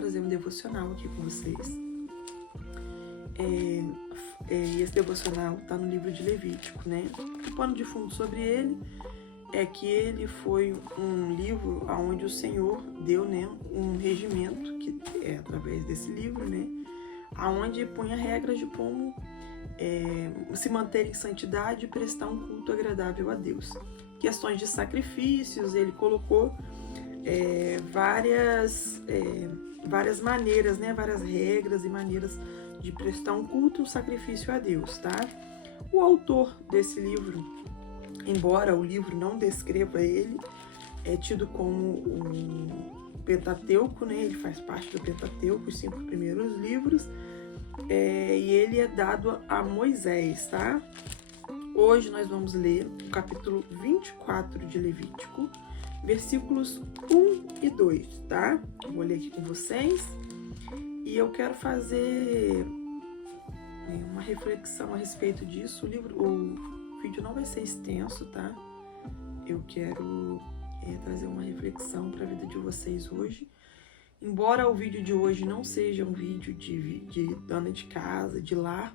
trazer um devocional aqui com vocês. Esse devocional está no livro de Levítico, né? O pano de fundo sobre ele é que ele foi um livro onde o Senhor deu, né, um regimento, que é através desse livro, né, onde punha regras de como se manter em santidade e prestar um culto agradável a Deus. Questões de sacrifícios, ele colocou várias maneiras, né, várias regras e maneiras de prestar um culto e um sacrifício a Deus, tá? O autor desse livro, embora o livro não descreva ele, é tido como um Pentateuco, né? Ele faz parte do Pentateuco, os 5 primeiros livros, e ele é dado a Moisés, tá? Hoje nós vamos ler o capítulo 24 de Levítico, versículos 1 e 2, tá? Eu vou ler aqui com vocês e eu quero fazer uma reflexão a respeito disso. O vídeo não vai ser extenso, tá? Eu quero trazer uma reflexão para a vida de vocês hoje. Embora o vídeo de hoje não seja um vídeo de dona de casa, de lar,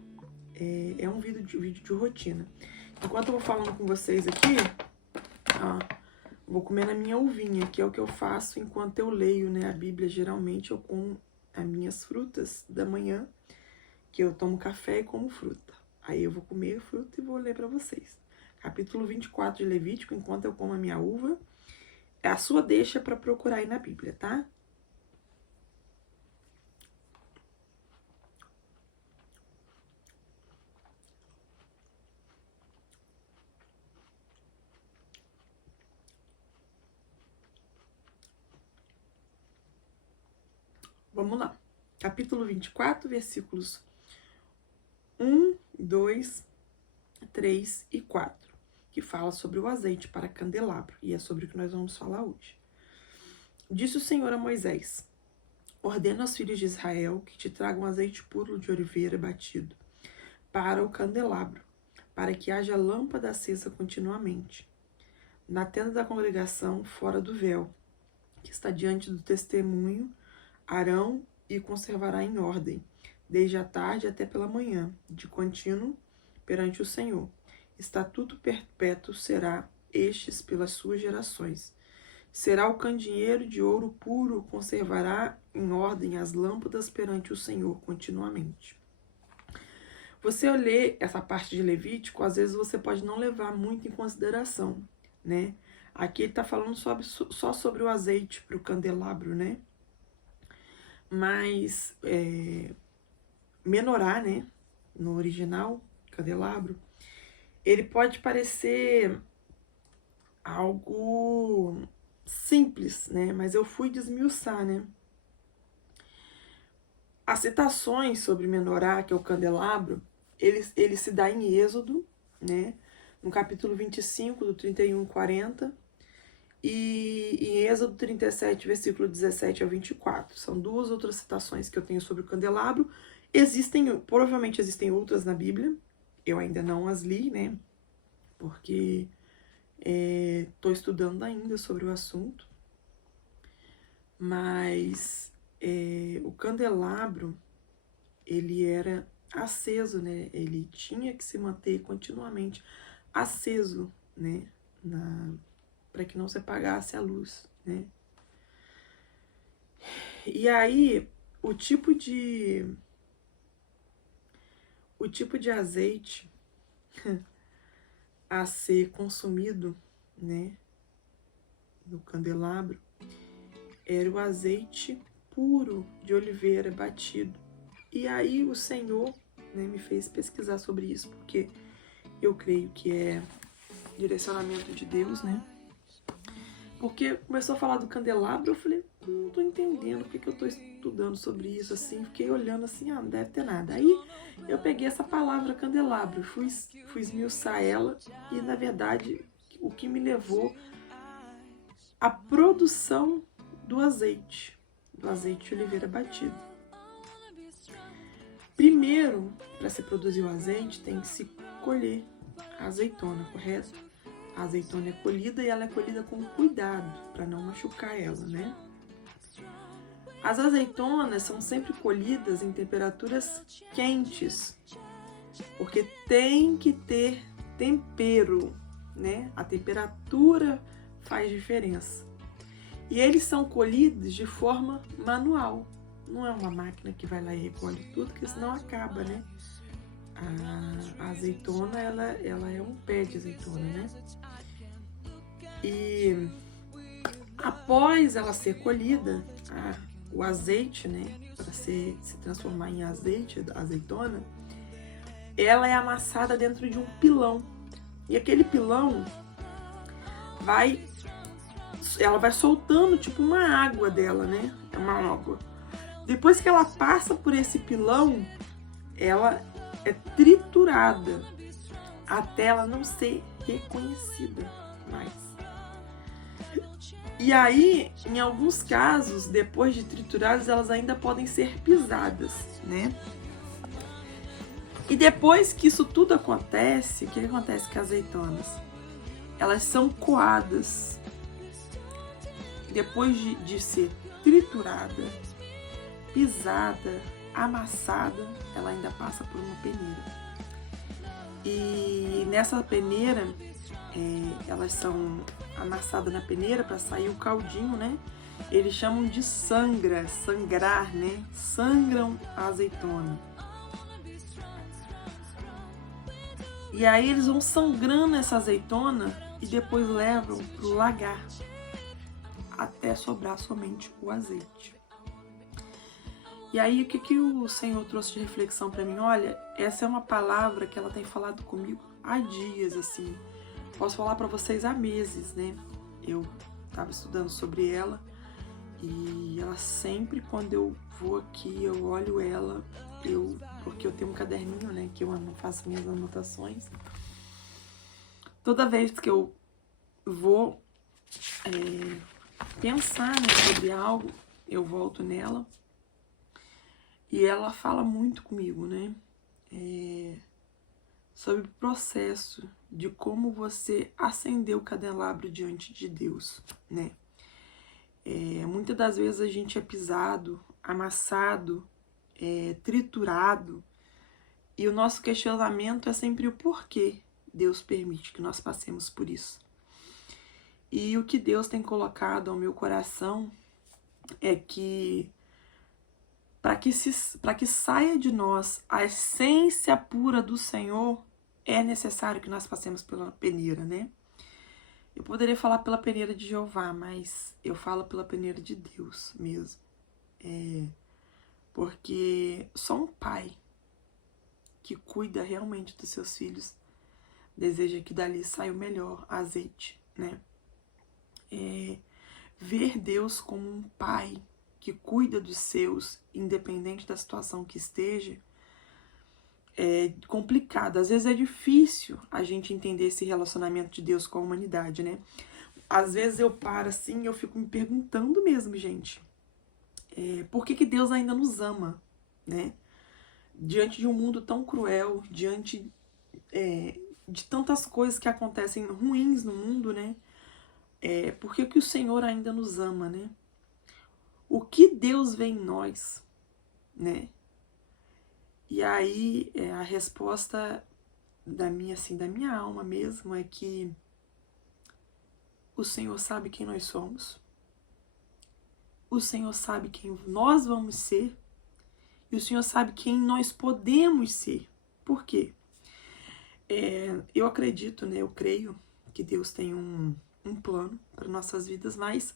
é um vídeo de rotina. Enquanto eu vou falando com vocês aqui, vou comer na minha uvinha, que é o que eu faço enquanto eu leio, né, a Bíblia. Geralmente eu como as minhas frutas da manhã, que eu tomo café e como fruta. Aí eu vou comer fruta e vou ler para vocês. Capítulo 24 de Levítico, enquanto eu como a minha uva, é a sua deixa para procurar aí na Bíblia, tá? Vamos lá. Capítulo 24, versículos 1, 2, 3 e 4, que fala sobre o azeite para candelabro, e é sobre o que nós vamos falar hoje. Disse o Senhor a Moisés: ordena aos filhos de Israel que te tragam azeite puro de oliveira batido para o candelabro, para que haja lâmpada acesa continuamente. Na tenda da congregação, fora do véu, que está diante do testemunho, Arão e conservará em ordem, desde a tarde até pela manhã, de contínuo perante o Senhor. Estatuto perpétuo será estes pelas suas gerações. Será o candeeiro de ouro puro, conservará em ordem as lâmpadas perante o Senhor continuamente. Você lê essa parte de Levítico, às vezes você pode não levar muito em consideração, né? Aqui ele está falando só sobre o azeite para o candelabro, né? Mas menorá, né? No original, candelabro, ele pode parecer algo simples, né? Mas eu fui desmiuçar, né? As citações sobre menorá, que é o candelabro, ele se dá em Êxodo, né? No capítulo 25, do 31 ao 40, e em Êxodo 37, versículo 17 ao 24. São 2 outras citações que eu tenho sobre o candelabro. Provavelmente existem outras na Bíblia, eu ainda não as li, né? Porque estou estudando ainda sobre o assunto. Mas o candelabro, ele era aceso, né? Ele tinha que se manter continuamente aceso, né? Para que não se apagasse a luz, né? E aí, o tipo de azeite a ser consumido, né, no candelabro, era o azeite puro de oliveira batido. E aí o Senhor, né, me fez pesquisar sobre isso, porque eu creio que é direcionamento de Deus, né? Porque começou a falar do candelabro, eu falei, não tô entendendo por que eu tô estudando sobre isso, assim. Fiquei olhando assim, não deve ter nada. Aí eu peguei essa palavra candelabro, fui esmiuçar ela, e na verdade o que me levou à produção do azeite de oliveira batido. Primeiro, para se produzir o azeite, tem que se colher a azeitona, correto? A azeitona é colhida e ela é colhida com cuidado, para não machucar ela, né? As azeitonas são sempre colhidas em temperaturas quentes, porque tem que ter tempero, né? A temperatura faz diferença. E eles são colhidos de forma manual. Não é uma máquina que vai lá e recolhe tudo, porque senão acaba, né? A azeitona, ela é um pé de azeitona, né? E após ela ser colhida, o azeite, né? Para se transformar em azeite, azeitona, ela é amassada dentro de um pilão. E aquele pilão ela vai soltando tipo uma água dela, né? É uma água. Depois que ela passa por esse pilão, ela é triturada até ela não ser reconhecida mais. E aí, em alguns casos, depois de trituradas, elas ainda podem ser pisadas, né? E depois que isso tudo acontece, o que acontece com as azeitonas? Elas são coadas. Depois de ser triturada, pisada, amassada, ela ainda passa por uma peneira. E nessa peneira, elas são amassadas na peneira para sair o caldinho, né? Eles chamam de sangrar, né? Sangram a azeitona. E aí eles vão sangrando essa azeitona e depois levam pro lagar, até sobrar somente o azeite. E aí o que o Senhor trouxe de reflexão para mim? Olha, essa é uma palavra que ela tem falado comigo há dias, assim. Posso falar para vocês há meses, né? Eu estava estudando sobre ela e ela sempre, quando eu vou aqui, eu olho ela, porque eu tenho um caderninho, né, que eu faço minhas anotações. Toda vez que eu vou pensar, né, sobre algo, eu volto nela e ela fala muito comigo, né? Sobre o processo de como você acender o candelabro diante de Deus, né? Muitas das vezes a gente é pisado, amassado, triturado, e o nosso questionamento é sempre o porquê Deus permite que nós passemos por isso. E o que Deus tem colocado ao meu coração é que para que saia de nós a essência pura do Senhor, é necessário que nós passemos pela peneira, né? Eu poderia falar pela peneira de Jeová, mas eu falo pela peneira de Deus mesmo. Porque só um pai que cuida realmente dos seus filhos deseja que dali saia o melhor azeite, né? Ver Deus como um pai que cuida dos seus, independente da situação que esteja, é complicado. Às vezes é difícil a gente entender esse relacionamento de Deus com a humanidade, né? Às vezes eu paro assim e eu fico me perguntando mesmo, gente, por que Deus ainda nos ama, né? Diante de um mundo tão cruel, diante de tantas coisas que acontecem ruins no mundo, né? Por que o Senhor ainda nos ama, né? O que Deus vê em nós, né? E aí a resposta da minha alma mesmo é que o Senhor sabe quem nós somos, o Senhor sabe quem nós vamos ser e o Senhor sabe quem nós podemos ser. Por quê? Eu acredito, né? Eu creio que Deus tem um plano para nossas vidas, mas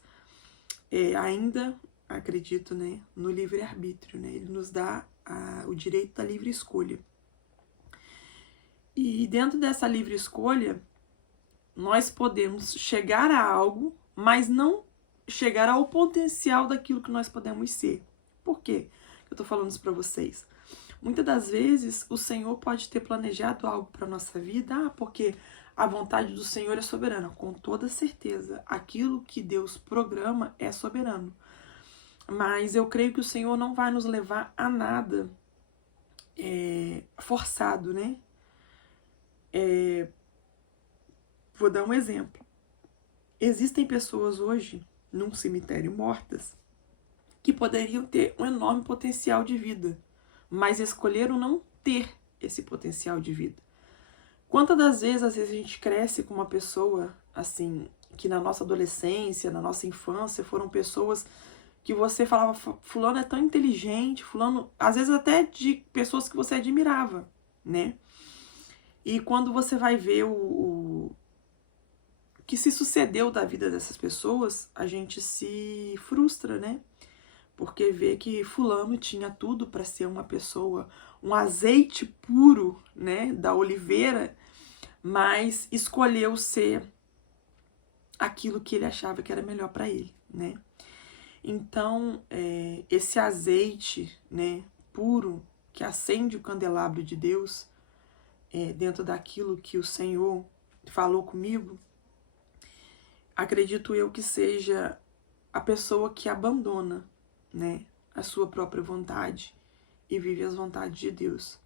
ainda acredito, né, no livre-arbítrio, né? Ele nos dá o direito da livre escolha. E dentro dessa livre escolha, nós podemos chegar a algo, mas não chegar ao potencial daquilo que nós podemos ser. Por quê? Eu tô falando isso para vocês. Muitas das vezes o Senhor pode ter planejado algo para nossa vida, porque a vontade do Senhor é soberana. Com toda certeza, aquilo que Deus programa é soberano. Mas eu creio que o Senhor não vai nos levar a nada forçado, né? Vou dar um exemplo. Existem pessoas hoje num cemitério mortas que poderiam ter um enorme potencial de vida, mas escolheram não ter esse potencial de vida. Quantas das vezes, às vezes, a gente cresce com uma pessoa, assim, que na nossa adolescência, na nossa infância, foram pessoas que você falava, fulano é tão inteligente, fulano, às vezes até de pessoas que você admirava, né? E quando você vai ver o que se sucedeu da vida dessas pessoas, a gente se frustra, né? Porque vê que fulano tinha tudo para ser uma pessoa, um azeite puro, né, da oliveira, mas escolheu ser aquilo que ele achava que era melhor para ele, né? Então, esse azeite, né, puro, que acende o candelabro de Deus, dentro daquilo que o Senhor falou comigo, acredito eu que seja a pessoa que abandona, né, a sua própria vontade e vive as vontades de Deus.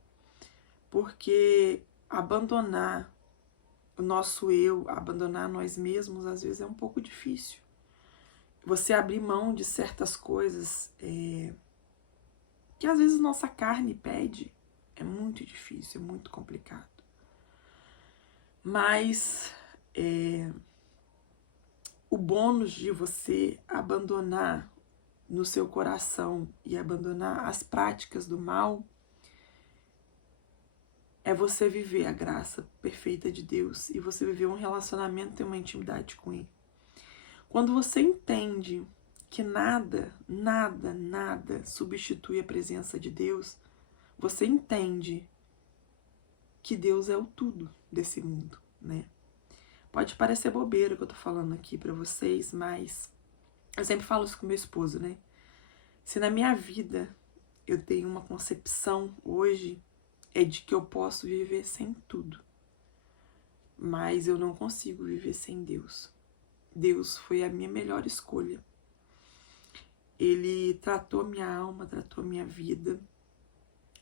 Porque abandonar o nosso eu, abandonar nós mesmos, às vezes é um pouco difícil. Você abrir mão de certas coisas que às vezes nossa carne pede, é muito difícil, é muito complicado. Mas o bônus de você abandonar no seu coração e abandonar as práticas do mal é você viver a graça perfeita de Deus e você viver um relacionamento e uma intimidade com Ele. Quando você entende que nada substitui a presença de Deus, você entende que Deus é o tudo desse mundo, né? Pode parecer bobeira que eu tô falando aqui pra vocês, mas eu sempre falo isso com meu esposo, né? Se na minha vida eu tenho uma concepção hoje, é de que eu posso viver sem tudo, mas eu não consigo viver sem Deus. Deus foi a minha melhor escolha. Ele tratou minha alma, tratou minha vida,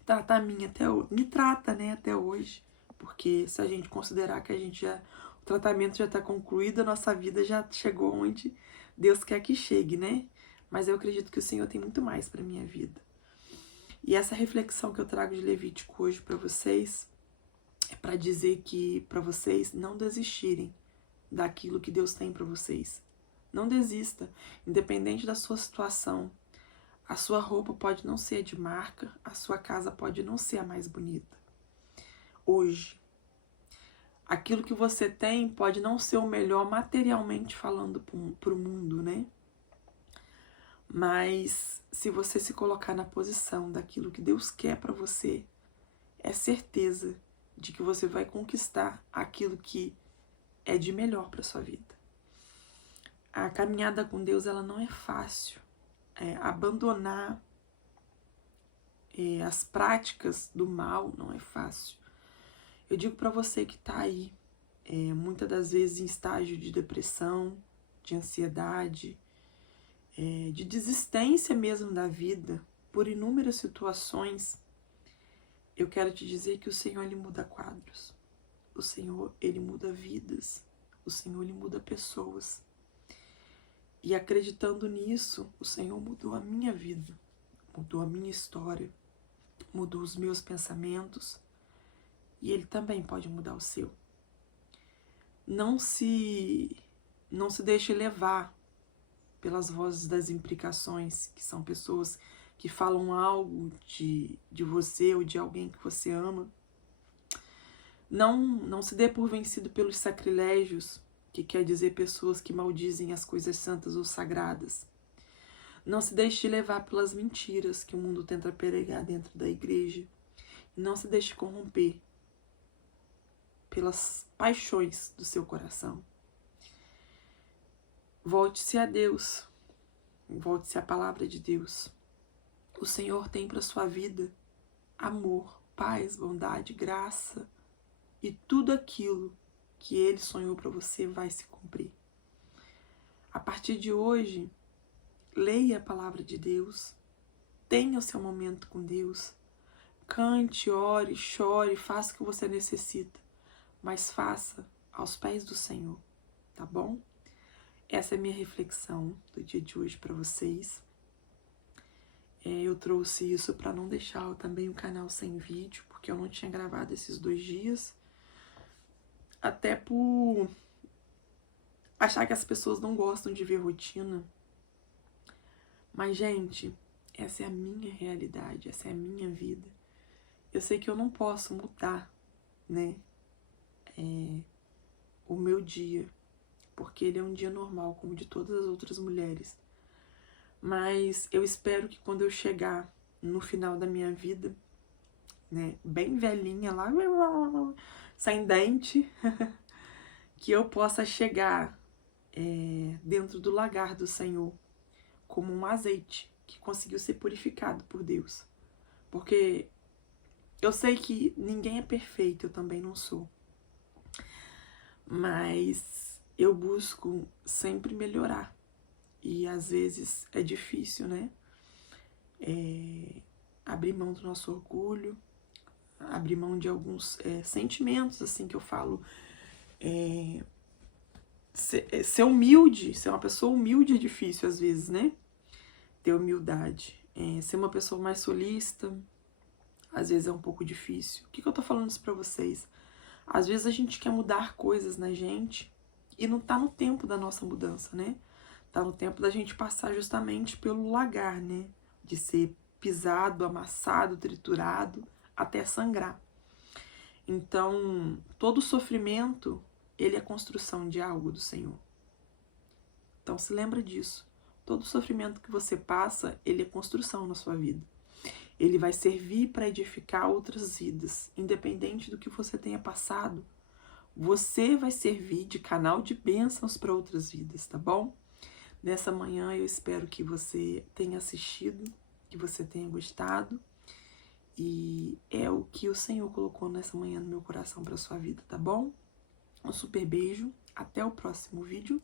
trata a minha até hoje, me trata, né, até hoje, porque se a gente considerar que o tratamento já está concluído, a nossa vida já chegou onde Deus quer que chegue, né? Mas eu acredito que o Senhor tem muito mais para minha vida. E essa reflexão que eu trago de Levítico hoje para vocês é para dizer que para vocês não desistirem daquilo que Deus tem para vocês. Não desista, independente da sua situação. A sua roupa pode não ser de marca, a sua casa pode não ser a mais bonita. Hoje, aquilo que você tem pode não ser o melhor materialmente falando para o mundo, né? Mas se você se colocar na posição daquilo que Deus quer para você, é certeza de que você vai conquistar aquilo que é de melhor para sua vida. A caminhada com Deus, ela não é fácil. Abandonar as práticas do mal não é fácil. Eu digo para você que está aí, muitas das vezes em estágio de depressão, de ansiedade, de desistência mesmo da vida, por inúmeras situações, eu quero te dizer que o Senhor, Ele muda quadros. O Senhor, Ele muda vidas. O Senhor, Ele muda pessoas. E acreditando nisso, o Senhor mudou a minha vida, mudou a minha história, mudou os meus pensamentos, e Ele também pode mudar o seu. Não se deixe levar pelas vozes das imprecações, que são pessoas que falam algo de você ou de alguém que você ama. Não se dê por vencido pelos sacrilégios, que quer dizer pessoas que maldizem as coisas santas ou sagradas. Não se deixe levar pelas mentiras que o mundo tenta pregar dentro da igreja. Não se deixe corromper pelas paixões do seu coração. Volte-se a Deus. Volte-se à palavra de Deus. O Senhor tem para sua vida amor, paz, bondade, graça e tudo aquilo que Ele sonhou para você vai se cumprir. A partir de hoje, leia a palavra de Deus, tenha o seu momento com Deus, cante, ore, chore, faça o que você necessita, mas faça aos pés do Senhor, tá bom? Essa é a minha reflexão do dia de hoje para vocês. Eu trouxe isso para não deixar também o canal sem vídeo, porque eu não tinha gravado esses 2 dias. Até por achar que as pessoas não gostam de ver rotina. Mas, gente, essa é a minha realidade, essa é a minha vida. Eu sei que eu não posso mudar, né, o meu dia, porque ele é um dia normal, como de todas as outras mulheres. Mas eu espero que quando eu chegar no final da minha vida, né, bem velhinha lá, sem dente, que eu possa chegar dentro do lagar do Senhor como um azeite que conseguiu ser purificado por Deus. Porque eu sei que ninguém é perfeito, eu também não sou. Mas eu busco sempre melhorar. E às vezes é difícil, né? Abrir mão do nosso orgulho, abrir mão de alguns sentimentos, assim, que eu falo. Ser humilde, ser uma pessoa humilde é difícil às vezes, né? Ter humildade. Ser uma pessoa mais solista, às vezes é um pouco difícil. Por que eu tô falando isso pra vocês? Às vezes a gente quer mudar coisas na gente e não tá no tempo da nossa mudança, né? Tá no tempo da gente passar justamente pelo lagar, né? De ser pisado, amassado, triturado, até sangrar. Então, todo sofrimento, ele é construção de algo do Senhor. Então, se lembra disso. Todo sofrimento que você passa, ele é construção na sua vida. Ele vai servir para edificar outras vidas. Independente do que você tenha passado, você vai servir de canal de bênçãos para outras vidas, tá bom? Nessa manhã eu espero que você tenha assistido, que você tenha gostado. E é o que o Senhor colocou nessa manhã no meu coração para sua vida, tá bom? Um super beijo, até o próximo vídeo.